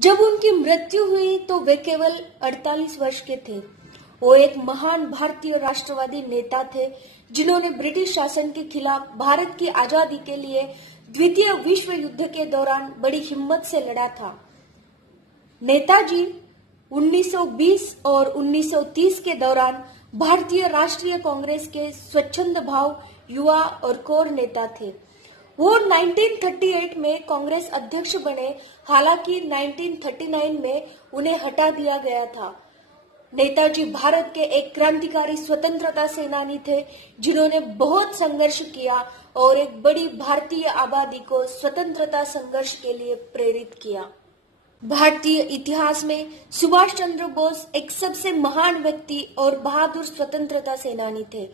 जब उनकी मृत्यु हुई तो वे केवल 48 वर्ष के थे। वो एक महान भारतीय राष्ट्रवादी नेता थे जिन्होंने ब्रिटिश शासन के खिलाफ भारत की आजादी के लिए द्वितीय विश्व युद्ध के दौरान बड़ी हिम्मत से लड़ा था। नेताजी 1920 और 1930 के दौरान भारतीय राष्ट्रीय कांग्रेस के स्वच्छंद भाव युवा और कोर नेता थे। वो 1938 में कांग्रेस अध्यक्ष बने, हालांकि 1939 में उन्हें हटा दिया गया था। नेताजी भारत के एक क्रांतिकारी स्वतंत्रता सेनानी थे जिन्होंने बहुत संघर्ष किया और एक बड़ी भारतीय आबादी को स्वतंत्रता संघर्ष के लिए प्रेरित किया। भारतीय इतिहास में सुभाष चंद्र बोस एक सबसे महान व्यक्ति और बहादुर स्वतंत्रता सेनानी थे।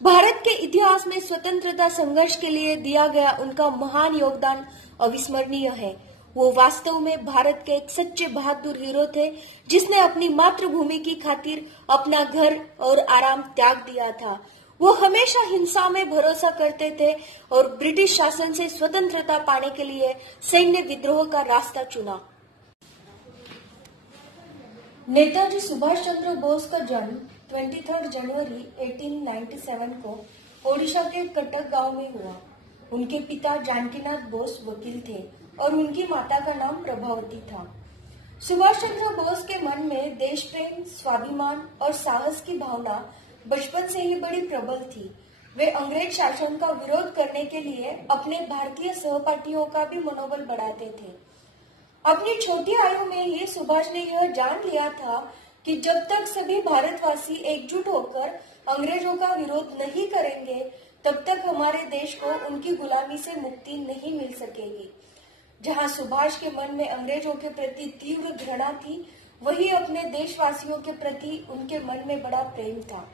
भारत के इतिहास में स्वतंत्रता संघर्ष के लिए दिया गया उनका महान योगदान अविस्मरणीय है। वो वास्तव में भारत के एक सच्चे बहादुर हीरो थे जिसने अपनी मातृभूमि की खातिर अपना घर और आराम त्याग दिया था। वो हमेशा हिंसा में भरोसा करते थे और ब्रिटिश शासन से स्वतंत्रता पाने के लिए सैन्य विद्रोह का रास्ता चुना। नेताजी सुभाष चंद्र बोस का जन्म 23 जनवरी 1897 को ओडिशा के कटक गांव में हुआ। उनके पिता जानकीनाथ बोस वकील थे और उनकी माता का नाम प्रभावती था। सुभाष चंद्र बोस के मन में देश प्रेम, स्वाभिमान और साहस की भावना बचपन से ही बड़ी प्रबल थी। वे अंग्रेज शासन का विरोध करने के लिए अपने भारतीय सहपाठियों का भी मनोबल बढ़ाते थे। अपनी छोटी आयु में ही सुभाष ने यह जान लिया था कि जब तक सभी भारतवासी एकजुट होकर अंग्रेजों का विरोध नहीं करेंगे, तब तक हमारे देश को उनकी गुलामी से मुक्ति नहीं मिल सकेगी। जहां सुभाष के मन में अंग्रेजों के प्रति तीव्र घृणा थी, वही अपने देशवासियों के प्रति उनके मन में बड़ा प्रेम था।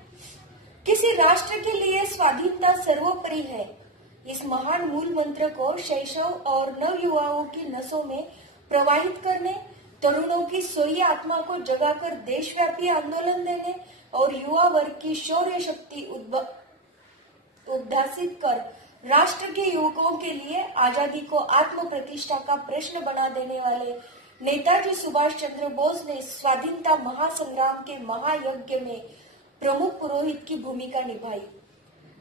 किसी राष्ट्र के लिए स्वाधीनता सर्वोपरि है। इस महान मूल मंत्र को शैशव और नव युवाओं की नसों में प्रवाहित करने, तरुणों की सोई आत्मा को जगाकर देशव्यापी आंदोलन देने और युवा वर्ग की शौर्य शक्ति उद्भासित कर राष्ट्र के युवकों के लिए आजादी को आत्म प्रतिष्ठा का प्रश्न बना देने वाले नेताजी सुभाष चंद्र बोस ने स्वाधीनता महासंग्राम के महायज्ञ में प्रमुख पुरोहित की भूमिका निभाई।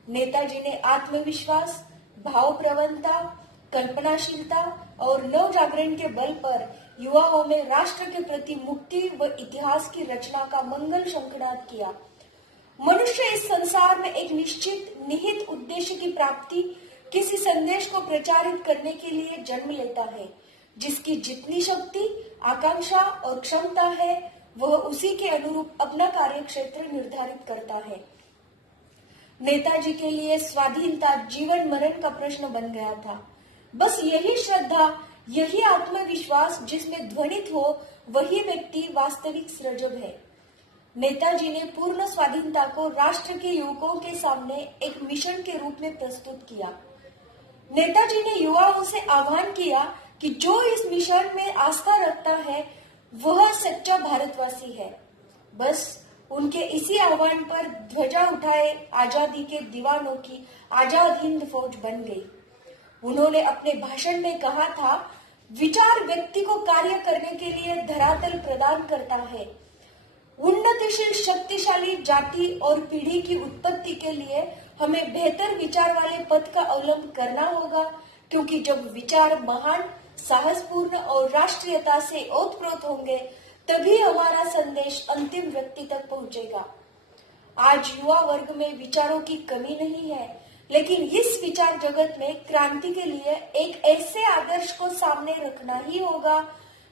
नेताजी ने आत्मविश्वास, भावप्रवणता, कल्पनाशीलता और नव जागरण के बल पर युवाओं में राष्ट्र के प्रति मुक्ति व इतिहास की रचना का मंगल शंखनाद किया। मनुष्य इस संसार में एक निश्चित निहित उद्देश्य की प्राप्ति, किसी संदेश को प्रचारित करने के लिए जन्म लेता है। जिसकी जितनी शक्ति, आकांक्षा और क्षमता है, वह उसी के अनुरूप अपना कार्यक्षेत्र निर्धारित करता है। नेताजी के लिए स्वाधीनता जीवन मरण का प्रश्न बन गया था। बस यही श्रद्धा, यही आत्मविश्वास जिसमें ध्वनित हो, वही व्यक्ति वास्तविक सृजक है। नेताजी ने पूर्ण स्वाधीनता को राष्ट्र के युवकों के सामने एक मिशन के रूप में प्रस्तुत किया। नेताजी ने युवाओं से आह्वान किया कि जो इस मिशन में आस्था रखता है, वह सच्चा भारतवासी है। बस उनके इसी आह्वान पर ध्वजा उठाए आजादी के दीवानों की आजाद हिंद फौज बन गई। उन्होंने अपने भाषण में कहा था, विचार व्यक्ति को कार्य करने के लिए धरातल प्रदान करता है। उन्नतिशील शक्तिशाली जाति और पीढ़ी की उत्पत्ति के लिए हमें बेहतर विचार वाले पथ का अवलंब करना होगा, क्योंकि जब विचार महान, साहसपूर्ण और राष्ट्रीयता से ओतप्रोत होंगे, तभी हमारा संदेश अंतिम व्यक्ति तक पहुंचेगा। आज युवा वर्ग में विचारों की कमी नहीं है, लेकिन इस विचार जगत में क्रांति के लिए एक ऐसे आदर्श को सामने रखना ही होगा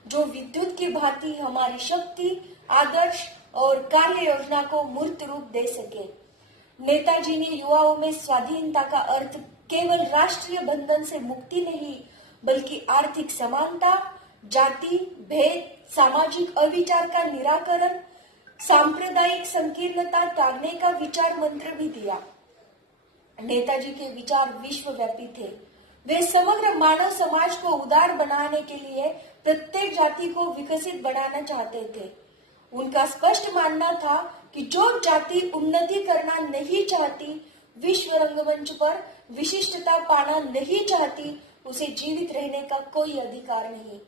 जो विद्युत की भांति हमारी शक्ति, आदर्श और कार्य योजना को मूर्त रूप दे सके। नेताजी ने युवाओं में स्वाधीनता का अर्थ केवल राष्ट्रीय बंधन से मुक्ति नहीं, बल्कि आर्थिक समानता, जाति भेद, सामाजिक अविचार का निराकरण, सांप्रदायिक संकीर्णता त्यागने का विचार मंत्र भी दिया। नेताजी के विचार विश्वव्यापी थे। वे समग्र मानव समाज को उदार बनाने के लिए प्रत्येक जाति को विकसित बनाना चाहते थे। उनका स्पष्ट मानना था कि जो जाति उन्नति करना नहीं चाहती, विश्व रंगमंच पर विशिष्टता पाना नहीं चाहती, उसे जीवित रहने का कोई अधिकार नहीं।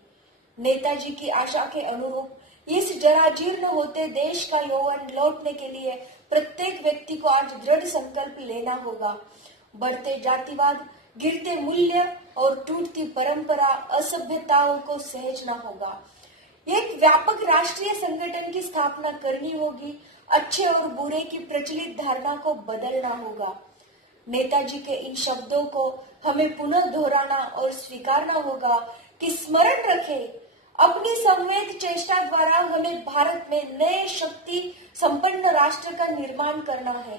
नेताजी की आशा के अनुरूप इस जराजीर्ण होते देश का यौवन लौटने के लिए प्रत्येक व्यक्ति को आज दृढ़ संकल्प लेना होगा। बढ़ते जातिवाद, गिरते मूल्य और टूटती परंपरा, असभ्यताओं को सहेजना होगा। एक व्यापक राष्ट्रीय संगठन की स्थापना करनी होगी। अच्छे और बुरे की प्रचलित धारणा को बदलना होगा। नेताजी के इन शब्दों को हमें पुनः दोहराना और स्वीकारना होगा कि स्मरण रखें, अपनी संवेद चेष्टा द्वारा हमें भारत में नए शक्ति संपन्न राष्ट्र का निर्माण करना है।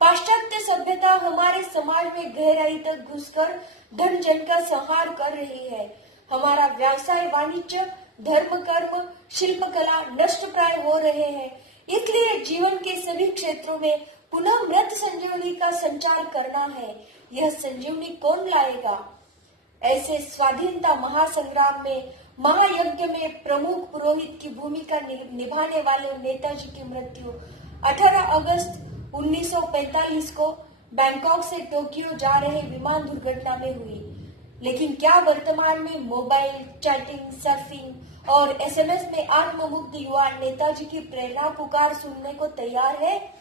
पाश्चात्य सभ्यता हमारे समाज में गहराई तक घुसकर धन जन का संहार कर रही है। हमारा व्यवसाय, वाणिज्य, धर्म, कर्म, शिल्पकला नष्ट प्राय हो रहे हैं। इसलिए जीवन के सभी क्षेत्रों में पुनः मृत संजीवनी का संचार करना है। यह संजीवनी कौन लाएगा? ऐसे स्वाधीनता महासंग्राम में, महायज्ञ में प्रमुख पुरोहित की भूमिका निभाने वाले नेताजी की मृत्यु 18 अगस्त 1945 को बैंकॉक से टोक्यो जा रहे विमान दुर्घटना में हुई। लेकिन क्या वर्तमान में मोबाइल, चैटिंग, सर्फिंग और एसएमएस में आत्ममुग्ध युवा नेताजी की प्रेरणा पुकार सुनने को तैयार है?